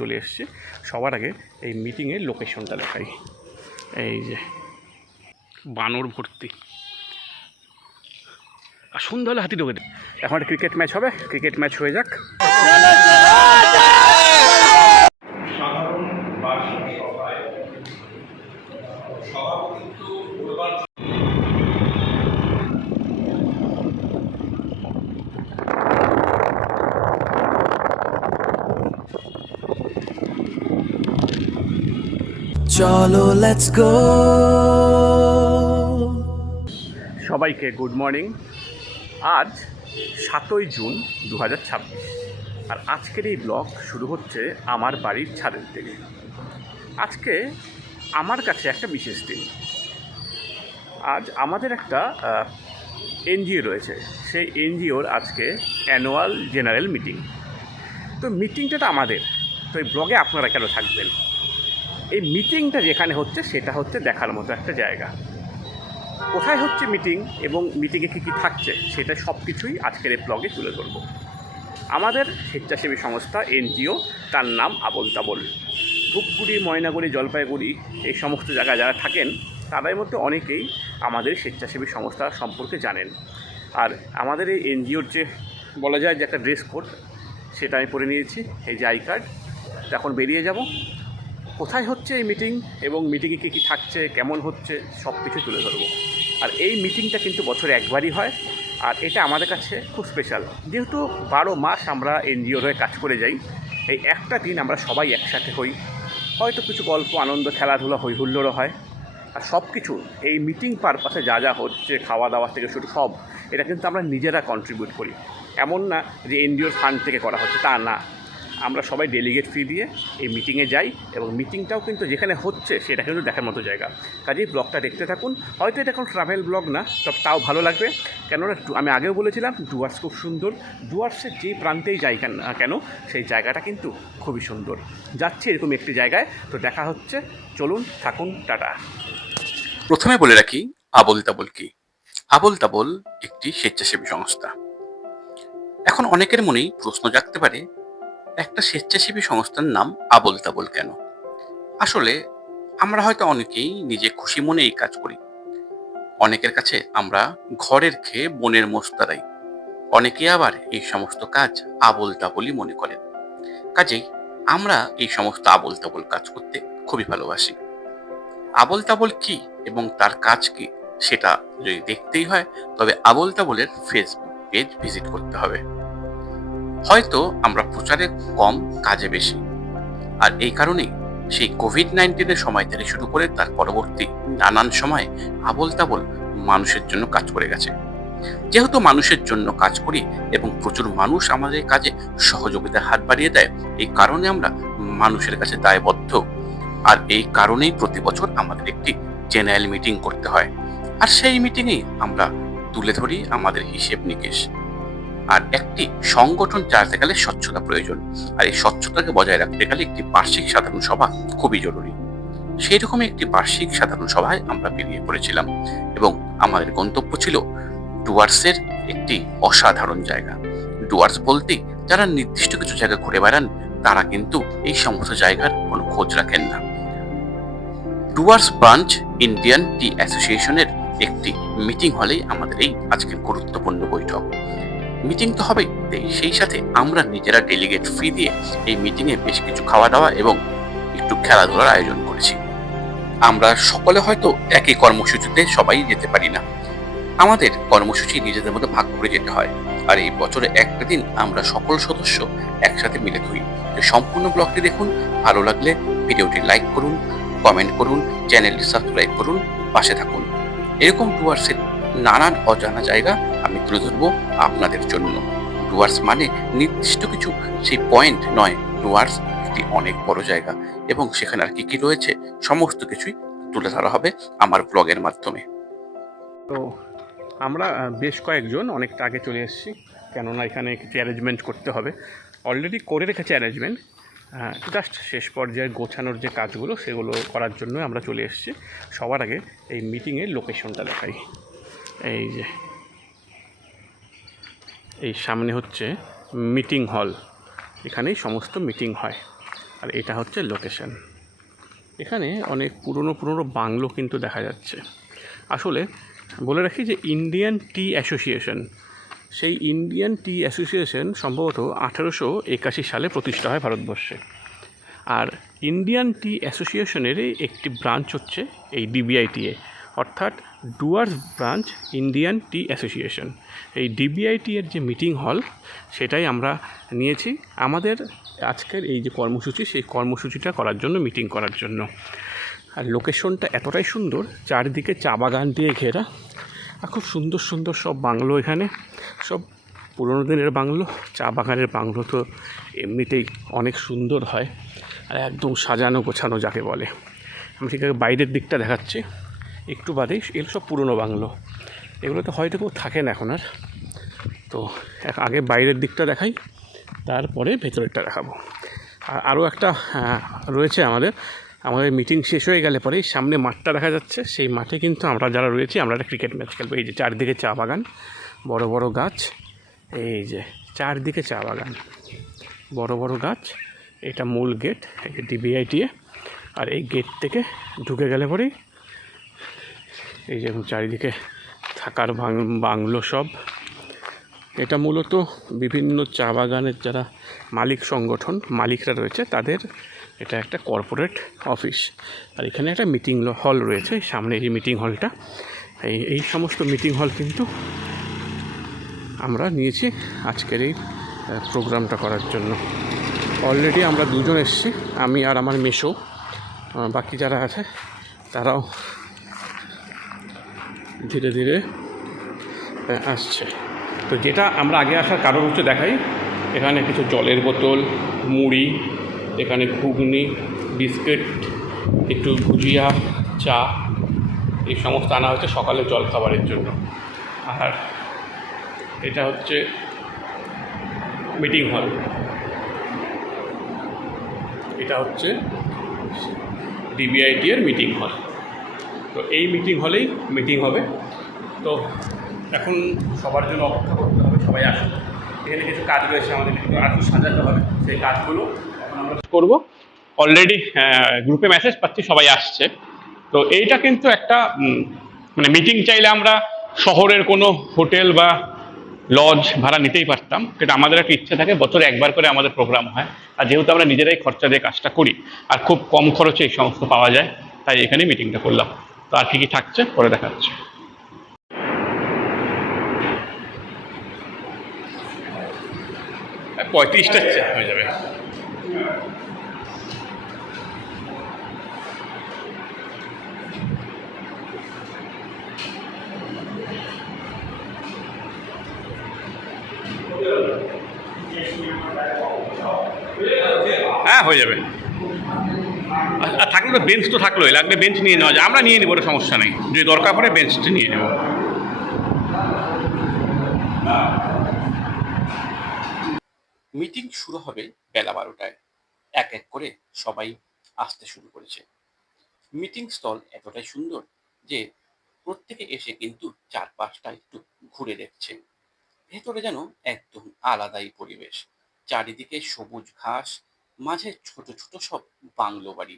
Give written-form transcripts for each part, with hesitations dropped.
চলে এসেছি। সবার আগে এই মিটিংয়ের লোকেশনটা দেখাই। এই যে বানর ভর্তি, আর সন্ধ্যা হলে হাতি ঢোকে। এখন একটা ক্রিকেট ম্যাচ হবে, ক্রিকেট ম্যাচ হয়ে যাক। চলো লেটস গো। সবাইকে গুড মর্নিং। আজ 7ই জুন 2026, আর আজকের এই ব্লগ শুরু হচ্ছে আমার বাড়ির ছাদের থেকে। আজকে আমার কাছে একটা বিশেষ দিন। আজ আমাদের একটা এনজিও রয়েছে, সেই এনজিওর আজকে অ্যানুয়াল জেনারেল মিটিং। তো মিটিংটা আমাদের, তো এই ব্লগে আপনারা কেন থাকবেন? এই মিটিংটা যেখানে হচ্ছে সেটা হচ্ছে দেখার মতো একটা জায়গা। কোথায় হচ্ছে মিটিং এবং মিটিংয়ে কী কী থাকছে সেটা সব কিছুই আজকের এই ব্লগে তুলে ধরব। আমাদের স্বেচ্ছাসেবী সংস্থা এনজিও, তার নাম আবোল তাবোল। ধূপগুড়ি, ময়নাগুড়ি, জলপাইগুড়ি এই সমস্ত জায়গায় যারা থাকেন তাদের মধ্যে অনেকেই আমাদের স্বেচ্ছাসেবী সংস্থা সম্পর্কে জানেন। আর আমাদের এই এনজিওর যে বলা যায় যে একটা ড্রেস কোড, সেটা আমি পরে নিয়েছি, এই যে আই কার্ড। এখন বেরিয়ে যাব। কোথায় হচ্ছে এই মিটিং এবং মিটিংয়ে কী কী থাকছে, কেমন হচ্ছে, সব কিছু তুলে ধরবো। আর এই মিটিংটা কিন্তু বছরে একবারই হয়, আর এটা আমাদের কাছে খুব স্পেশাল। যেহেতু 12 মাস আমরা এনজিওর হয়ে কাজ করে যাই, এই একটা দিন আমরা সবাই একসাথে হই, হয়তো কিছু গল্প, আনন্দ, খেলাধুলা, হই হুল্লোড়ও হয়। আর সব কিছু এই মিটিং পারপাসে যা যা হচ্ছে, খাওয়া দাওয়া থেকে শুরু সব, এটা কিন্তু আমরা নিজেরা কন্ট্রিবিউট করি। এমন না যে এনজিওর ফান্ড থেকে করা হচ্ছে, তা না। আমরা সবাই ডেলিগেট ফি দিয়ে এই মিটিংয়ে যাই, এবং মিটিংটাও কিন্তু যেখানে হচ্ছে সেটা কিন্তু দেখার মতো জায়গা। কাজেই ব্লগটা দেখতে থাকুন। হয়তো এটা এখন ট্রাভেল ব্লগ না, তবে তাও ভালো লাগবে। কেননা আমি আগেও বলেছিলাম ডুয়ার্স খুব সুন্দর। ডুয়ার্সের যে প্রান্তেই যাই কেন সেই জায়গাটা কিন্তু খুবই সুন্দর। যাচ্ছি এরকম একটি জায়গায়, তো দেখা হচ্ছে। চলুন, থাকুন, টাটা। প্রথমে বলে রাখি আবোল তাবোল কি। আবোল তাবোল একটি স্বেচ্ছাসেবী সংস্থা। এখন অনেকের মনেই প্রশ্ন জাগতে পারে, একটা স্বেচ্ছাসেবী সংস্থার নাম আবোল তাবোল কেন? আসলে আমরা হয়তো অনেকেই নিজে খুশি মনে এই কাজ করি। অনেকের কাছে আমরা ঘরের খেয়ে বনের মোস্তারাই। অনেকে আবার এই সমস্ত কাজ আবোল তাবোলই মনে করেন। কাজেই আমরা এই সমস্ত আবোল তাবোল কাজ করতে খুবই ভালোবাসি। আবোল তাবোল কি এবং তার কাজ কি সেটা যদি দেখতেই হয়, তবে আবোল তাবোলের ফেসবুক পেজ ভিজিট করতে হবে। হয়তো আমরা প্রচারে কম, কাজে বেশি। আর এই কারণেই সেই কোভিড-19 সময় থেকে শুরু করে তার পরবর্তী নানান সময় আবোল তাবোল মানুষের জন্য কাজ করে গেছে। যেহেতু মানুষের জন্য কাজ করি এবং প্রচুর মানুষ আমাদের কাজে সহযোগিতার হাত বাড়িয়ে দেয়, এই কারণে আমরা মানুষের কাছে দায়বদ্ধ। আর এই কারণেই প্রতি বছর আমাদের একটি জেনারেল মিটিং করতে হয়। আর সেই মিটিংয়েই আমরা তুলে ধরি আমাদের হিসেব নিকেশ। আর একটি সংগঠন চালাতে গেলে স্বচ্ছতা প্রয়োজন, আর এই স্বচ্ছতাকে বজায় রাখতে গেলে একটি বার্ষিক সাধারণ সভা খুবই জরুরি। সেই রকম একটি বার্ষিক সাধারণ সভায় আমরা বেরিয়ে পড়েছিলাম, এবং আমাদের গন্তব্য ছিল ডুয়ার্সের একটি অসাধারণ জায়গা। ডুয়ার্স বলতেই যারা নির্দিষ্ট কিছু জায়গা ঘুরে বেড়ান, তারা কিন্তু এই সমস্ত জায়গার কোনো খোঁজ রাখেন না। ডুয়ার্স ব্রাঞ্চ ইন্ডিয়ান টি অ্যাসোসিয়েশনের একটি মিটিং হলেই আমাদের এই আজকের গুরুত্বপূর্ণ বৈঠক। মিটিং তো হবেই, সেই সাথে আমরা নিজেরা ডেলিগেট ফি দিয়ে এই মিটিংয়ে বেশ কিছু খাওয়া দাওয়া এবং একটু খেলাধুলার আয়োজন করেছি। আমরা সকলে হয়তো একই কর্মসূচিতে সবাই যেতে পারি না, আমাদের কর্মসূচি নিজেদের মধ্যে ভাগ করে যেতে হয়। আর এই বছরে একটা দিন আমরা সকল সদস্য একসাথে মিলিত হই। সম্পূর্ণ ব্লগটি দেখুন, ভালো লাগলে ভিডিওটি লাইক করুন, কমেন্ট করুন, চ্যানেলটি সাবস্ক্রাইব করুন, পাশে থাকুন। এরকম ডুয়ার্সের নানান অজানা জায়গা আমি তুলে ধরবো আপনাদের জন্য। ডুয়ার্স মানে নির্দিষ্ট কিছু সেই পয়েন্ট নয়, ডুয়ার্স একটি অনেক বড় জায়গা, এবং সেখানে আর কি কি রয়েছে সমস্ত কিছুই তুলে ধরা হবে আমার ব্লগের মাধ্যমে। তো আমরা বেশ কয়েকজন অনেকটা আগে চলে এসেছি, কেননা এখানে কিছু অ্যারেঞ্জমেন্ট করতে হবে। অলরেডি করে রেখেছে অ্যারেঞ্জমেন্ট, জাস্ট শেষ পর্যায়ে গোছানোর যে কাজগুলো সেগুলো করার জন্য আমরা চলে এসেছি। সবার আগে এই মিটিংয়ের লোকেশনটা দেখাই। এই যে এই সামনে হচ্ছে মিটিং হল, এখানেই সমস্ত মিটিং হয়। আর এটা হচ্ছে লোকেশন। এখানে অনেক পুরনো পুরনো বাংলো কিন্তু দেখা যাচ্ছে। আসলে বলে রাখি যে ইন্ডিয়ান টি অ্যাসোসিয়েশন, সেই ইন্ডিয়ান টি অ্যাসোসিয়েশন সম্ভবত 1881 সালে প্রতিষ্ঠা হয় ভারতবর্ষে। আর ইন্ডিয়ান টি অ্যাসোসিয়েশনেরই একটি ব্রাঞ্চ হচ্ছে এই ডিবিআইটিএ, অর্থাৎ ডুয়ার্স ব্রাঞ্চ ইন্ডিয়ান টি অ্যাসোসিয়েশন। এই ডিবিআইটি এর যে মিটিং হল সেটাই আমরা নিয়েছি আমাদের আজকের এই যে কর্মসূচি, সেই কর্মসূচিটা করার জন্য, মিটিং করার জন্য। আর লোকেশনটা এতটাই সুন্দর, চারিদিকে চা বাগান দিয়ে ঘেরা, আর খুব সুন্দর সুন্দর সব বাংলো এখানে, সব পুরোনো দিনের বাংলো। চা বাগানের বাংলো তো এমনিতেই অনেক সুন্দর হয়, আর একদম সাজানো গোছানো যাকে বলে। আমি ঠিক আছে বাইরের দিকটা দেখাচ্ছি একটু বাদেই। এগুলো সব পুরনো বাংলো, এগুলোতে হয়তো কেউ থাকেন এখন আর। তো আগে বাইরের দিকটা দেখাই, তারপরে ভেতরেরটা দেখাবো। আর আরও একটা রয়েছে আমাদের মিটিং শেষ হয়ে গেলে পরেই সামনে মাঠটা দেখা যাচ্ছে, সেই মাঠে কিন্তু আমরা যারা রয়েছি আমরা একটা ক্রিকেট ম্যাচ খেলবো। এই যে চারদিকে চা বাগান, বড় বড় গাছ, এই যে চারদিকে চা বাগান, বড় বড় গাছ। এটা মূল গেট, এই যে ডিবিআইটিএ। আর এই গেট থেকে ঢুকে গেলে পরেই এই যে চারিদিকে থাকার বাংলো সব। এটা মূলত বিভিন্ন চা বাগানের যারা মালিক সংগঠন, মালিকরা রয়েছে, তাদের এটা একটা কর্পোরেট অফিস। আর এখানে একটা মিটিং হল রয়েছে, সামনে এই মিটিং হলটা। এই সমস্ত মিটিং হল কিন্তু আমরা নিয়েছি আজকের এই প্রোগ্রামটা করার জন্য। অলরেডি আমরা দুজন এসেছি, আমি আর আমার মেসো। বাকি যারা আছে তারাও ধীরে ধীরে আসছে। তো যেটা আমরা আগে আসার কারণ হচ্ছে দেখাই, এখানে কিছু জলের বোতল, মুড়ি, এখানে ঘুগনি, বিস্কিট, একটু ভুজিয়া, চা, এই সমস্ত আনা হচ্ছে সকালের জলখাবারের জন্য। আর এটা হচ্ছে মিটিং হল, এটা হচ্ছে ডিবিআইটি এর মিটিং হল। তো এই মিটিং হলেই মিটিং হবে। তো এখন সবার জন্য অপেক্ষা করতে হবে, সবাই আসুন। এখানে কিছু কাজ রয়েছে আমাদের, কিন্তু আরও সাজাতে হবে, সেই কাজগুলো এখন আমরা করবো। অলরেডি গ্রুপে মেসেজ পাচ্ছি সবাই আসছে। তো এইটা কিন্তু একটা মানে মিটিং চাইলে আমরা শহরের কোনো হোটেল বা লজ ভাড়া নিতেই পারতাম, সেটা আমাদের একটা ইচ্ছে থাকে। বছরে একবার করে আমাদের প্রোগ্রাম হয়, আর যেহেতু আমরা নিজেরাই খরচা দিয়ে কাজটা করি আর খুব কম খরচে এই সমস্ত পাওয়া যায়, তাই এখানেই মিটিংটা করলাম। তো আর কি কি থাকছে পরে দেখা যাচ্ছে। 35টা হয়ে যাবে। হ্যাঁ হয়ে যাবে। আর থাকলে তো বেঞ্চ তো থাকলোই, লাগলে বেঞ্চ নিয়ে নেওয়া যায়, আমরা নিয়ে নেবো, ওটা সমস্যা নেই। যদি দরকার পড়ে বেঞ্চটা নিয়ে নেব। মিটিং শুরু হবে বেলা 12টায়। এক এক করে সবাই আসতে শুরু করেছে। মিটিং স্থল এতটাই সুন্দর যে প্রত্যেকে এসে কিন্তু চারপাশটা একটু ঘুরে দেখছে। ভেতরে যেন একদম আলাদাই পরিবেশ। চারিদিকে সবুজ ঘাস, মাঝে ছোট ছোট সব বাংলো বাড়ি।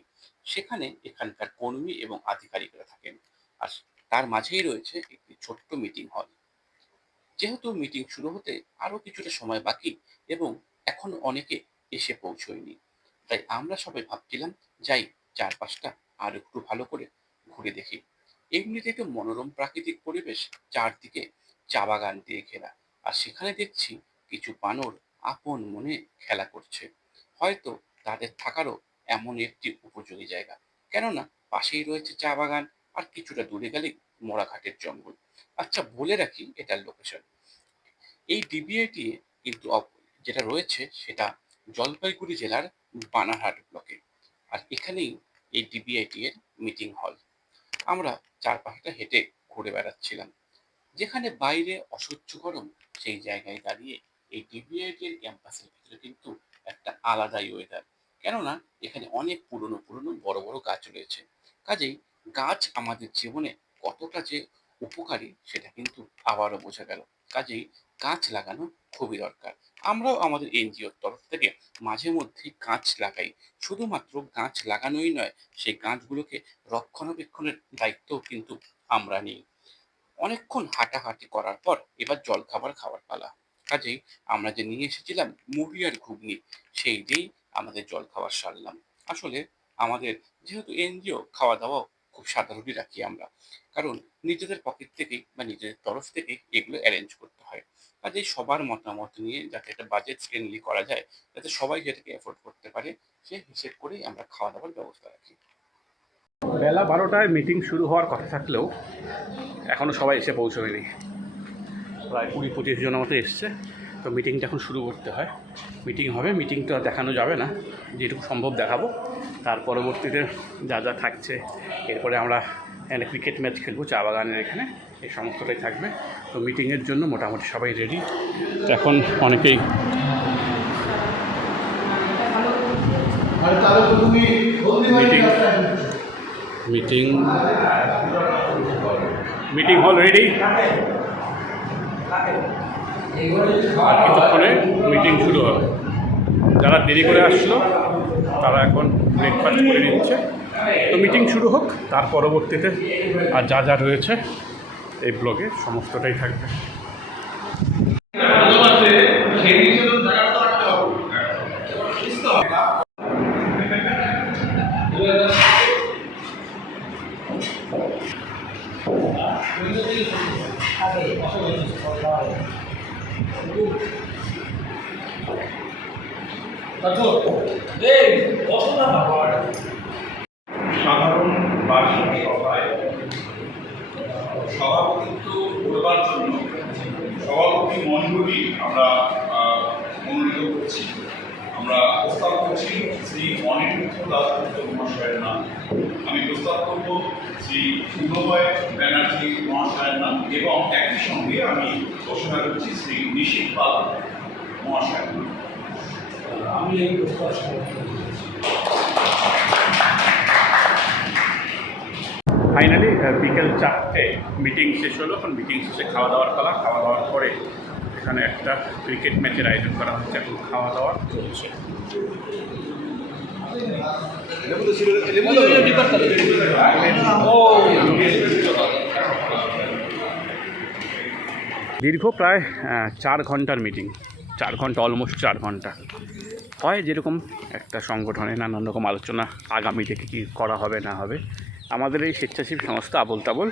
সেখানে এখানকার কর্মী এবং আধিকারিকরা থাকেন। আর তার মাঝেই রয়েছে একটি ছোট্ট মিটিং হল। যেহেতু মিটিং শুরু হতে আরো কিছুটা সময় বাকি এবং এখন অনেকে এসে পৌঁছয়নি, তাই আমরা সবাই ভাবছিলাম যাই চারপাশটা আর একটু ভালো করে ঘুরে দেখি। এমনিতেই তো মনোরম প্রাকৃতিক পরিবেশ, চারদিকে চা বাগান দিয়ে ঘেরা। আর সেখানে দেখছি কিছু বানর আপন মনে খেলা করছে। হয়তো তাদের থাকারও এমন একটি উপযোগী জায়গা, কেননা পাশেই রয়েছে চা বাগান, আর কিছুটা দূরে গেলেই মরাঘাটের জঙ্গল। আচ্ছা বলে রাখি এটার লোকেশন। এই ডিবিআইটি কিন্তু যেটা রয়েছে সেটা জলপাইগুড়ি জেলার বানারহাট ব্লকে। আর এখানেই এই ডিবিআইটি এর মিটিং হল। আমরা চারপাশটা হেঁটে ঘুরে বেড়াচ্ছিলাম। যেখানে বাইরে অসহ্য গরম, সেই জায়গায় দাঁড়িয়ে এই ডিবিআইটি এর ক্যাম্পাসের ভিতরে কিন্তু একটা আলাদাই ওয়েদার। কেননা এখানে অনেক পুরনো পুরনো বড় বড় গাছ রয়েছে। কাজেই গাছ আমাদের জীবনে কতটা যে উপকারী সেটা কিন্তু আবারও বোঝা গেল। কাজেই গাছ লাগানো খুবই দরকার। আমরাও আমাদের এনজিওর তরফ থেকে মাঝে মধ্যে গাছ লাগাই। শুধুমাত্র গাছ লাগানোই নয়, সেই গাছগুলোকে রক্ষণাবেক্ষণের দায়িত্বও কিন্তু আমরা নিই। অনেকক্ষণ হাঁটাহাঁটি করার পর এবার জলখাবার খাওয়ার পালা। কাজেই আমরা যে নিয়ে এসেছিলাম মুড়ি আর ঘুগনি, সেই দিয়েই আমাদের জলখাবার সারলাম। আসলে আমাদের যেহেতু এনজিও, খাওয়া দাওয়া খুব সাধারণই রাখি আমরা, কারণ নিজেদের পকেট থেকেই বা নিজেদের তরফ থেকেই এগুলো অ্যারেঞ্জ করতে হয়। কাজেই সবার মতামত নিয়ে যাতে একটা বাজেট ফ্রেন্ডলি করা যায়, যাতে সবাই যেটাকে অ্যাফোর্ড করতে পারে, সে হিসেব করেই আমরা খাওয়া দাওয়ার ব্যবস্থা রাখি। বেলা 12টায় মিটিং শুরু হওয়ার কথা থাকলেও এখনও সবাই এসে পৌঁছয়নি। প্রায় 20-25 জনের মতো এসছে। তো মিটিংটা এখন শুরু করতে হয়। মিটিং হবে, মিটিংটা দেখানো যাবে না, যেটুকু সম্ভব দেখাবো। তার পরবর্তীতে যা যা থাকছে, এরপরে আমরা একটা ক্রিকেট ম্যাচ খেলবো চা বাগানের এখানে, এই সমস্তটাই থাকবে। তো মিটিংয়ের জন্য মোটামুটি সবাই রেডি। তো এখন অনেকেই মিটিং হল রেডি। আর কিছুক্ষণে মিটিং শুরু হবে। যারা দেরি করে আসলো তারা এখন ব্রেকফাস্ট করে নিচ্ছে। তো মিটিং শুরু হোক, তার পরবর্তীতে আর যা যা রয়েছে এই ব্লগে সমস্তটাই থাকবে। সাধারণ বার্ষিক সভায় সভাপতিত্ব করবার জন্য সভাপতি মণ্ডলী আমরা মনোনীত করছি। আমরা প্রস্তাব করছি শ্রী অনিরুদ্ধ দাসগুপ্ত মহাশয়ের নাম। আমি প্রস্তাব করব শ্রী উদয় ব্যানার্জি মহাশয়ের নাম, এবং একই সঙ্গে আমি ঘোষণা করছি শ্রী নিশীথ পাল মহাশয়ের নাম। আমি এই প্রস্তাব সমর্থন করছি। ফাইনালি বিকেল 4টে মিটিং শেষ হলো। এখন মিটিং শেষে খাওয়া দাওয়ার পালা। খাওয়া দাওয়ার পরে এখানে একটা ক্রিকেট ম্যাচের আয়োজন করা হচ্ছে। এখন খাওয়া দাওয়া চলছে। দীর্ঘ প্রায় 4 ঘন্টার মিটিং। 4 ঘন্টা, অলমোস্ট 4 ঘন্টা হয়। যেরকম একটা সংগঠনে নানান রকম আলোচনা, আগামী থেকে কী করা হবে না হবে। আমাদের এই স্বেচ্ছাসেবী সংস্থা আবোল তাবোল,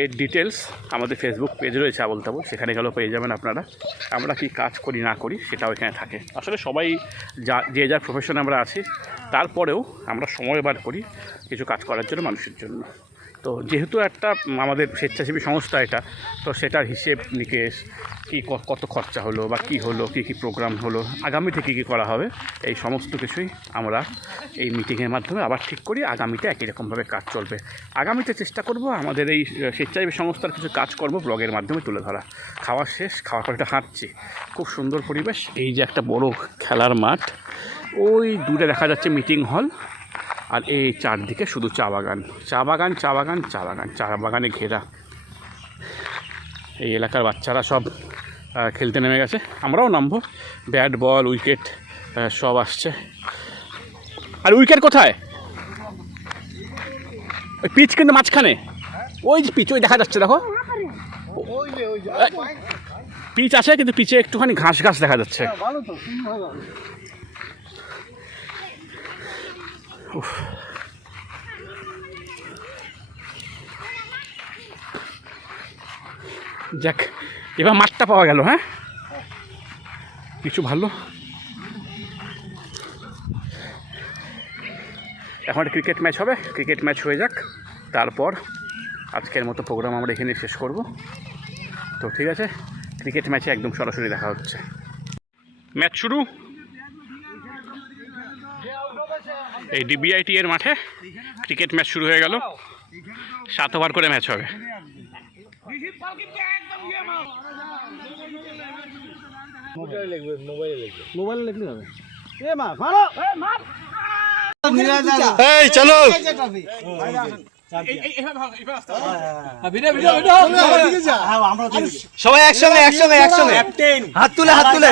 এর ডিটেলস আমাদের ফেসবুক পেজ রয়েছে আবোল তাবোল, সেখানে গেলেও পেয়ে যাবেন আপনারা। আমরা কি কাজ করি না করি সেটাও এখানে থাকে। আসলে সবাই যে যার প্রফেশনে আমরা আছি, তারপরেও আমরা সময় বার করি কিছু কাজ করার জন্য, মানুষের জন্য। তো যেহেতু একটা আমাদের স্বেচ্ছাসেবী সংস্থা এটা, তো সেটার হিসেব নিকেশ, কী কত খরচা হলো বা কী হলো, কী কী প্রোগ্রাম হলো, আগামীতে কী কী করা হবে, এই সমস্ত কিছুই আমরা এই মিটিংয়ের মাধ্যমে আবার ঠিক করি। আগামীতে একই রকমভাবে কাজ চলবে। আগামীতে চেষ্টা করব আমাদের এই স্বেচ্ছাসেবী সংস্থার কিছু কাজকর্ম ব্লগের মাধ্যমে তুলে ধরা। খাওয়া শেষ, খাওয়ার পর একটা হাঁটছি, খুব সুন্দর পরিবেশ। এই যে একটা বড় খেলার মাঠ, ওই দূরে দেখা যাচ্ছে মিটিং হল, আর এই চারদিকে শুধু চা বাগান, চা বাগান, চা বাগান, চা বাগান, চা বাগানে ঘেরা। এই এলাকার বাচ্চারা সব খেলতে নেমে গেছে, আমরাও নামবো। ব্যাট বল উইকেট সব আসছে। আর উইকেট কোথায়? ওই পিচ কিন্তু মাঝখানে, ওই যে পিচ, ওই দেখা যাচ্ছে, দেখো পিচ আছে, কিন্তু পিচে একটুখানি ঘাস ঘাস দেখা যাচ্ছে। যাক, এবার মাঠটা পাওয়া গেল। হ্যাঁ, কিছু ভালো। এখন একটা ক্রিকেট ম্যাচ হবে, ক্রিকেট ম্যাচ হয়ে যাক, তারপর আজকের মতো প্রোগ্রাম আমরা এখানে শেষ করব। তো ঠিক আছে, ক্রিকেট ম্যাচে একদম সরাসরি দেখা হচ্ছে। ম্যাচ শুরু এই ডিবিআইটি এর মাঠে। ক্রিকেট ম্যাচ শুরু হয়ে গেল। 7 ওভার করে ম্যাচ হবে। মোবাইলে লিখলে হবে। এই চলো সবাই একসঙ্গে একসঙ্গে একসঙ্গে হাত তুলে হাত তুলে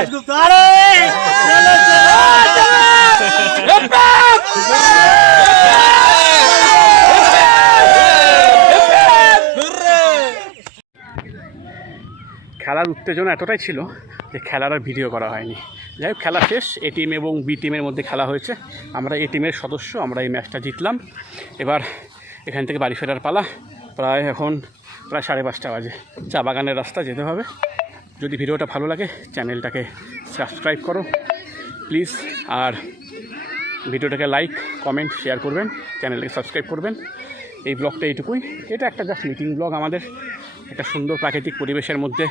খেলার উত্তেজনা এতটাই ছিল যে খেলার আর ভিডিও করা হয়নি। যাই হোক, খেলা শেষ। এ টিম এবং বি টিমের মধ্যে খেলা হয়েছে। আমরা এ টিমের সদস্য, আমরা এই ম্যাচটা জিতলাম। এবার এখান থেকে বাড়ি ফেরার পালা। এখন প্রায় 5:30 বাজে। চা বাগানের রাস্তা যেতে হবে। যদি ভিডিওটা ভালো লাগে চ্যানেলটাকে সাবস্ক্রাইব করো প্লিজ, আর ভিডিওটাকে লাইক কমেন্ট শেয়ার করবেন, চ্যানেলটাকে সাবস্ক্রাইব করবেন। এই ব্লগটা এইটুকুই। এটা একটা জাস্ট মিটিং ব্লগ আমাদের। একটা সুন্দর প্রাকৃতিক পরিবেশের মধ্যে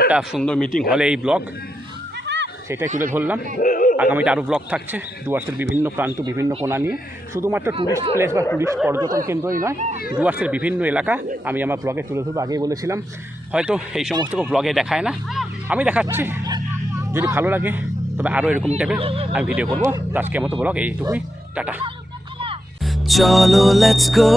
একটা সুন্দর মিটিং হলে এই ব্লগ, সেটাই তুলে ধরলাম। আগামীতে আরও ব্লগ থাকছে ডুয়ার্সের বিভিন্ন প্রান্ত, বিভিন্ন কোণা নিয়ে। শুধুমাত্র ট্যুরিস্ট প্লেস বা ট্যুরিস্ট পর্যটন কেন্দ্রই নয়, ডুয়ার্সের বিভিন্ন এলাকা আমি আমার ব্লগে তুলে ধরবো। আগেই বলেছিলাম, হয়তো এই সমস্ত ব্লগে দেখায় না, আমি দেখাচ্ছি। যদি ভালো লাগে তবে আরও এরকম টাইপের আমি ভিডিও করবো। তো আজকের মতো ব্লগ এইটুকুই। টাটা। Cholo, let's go.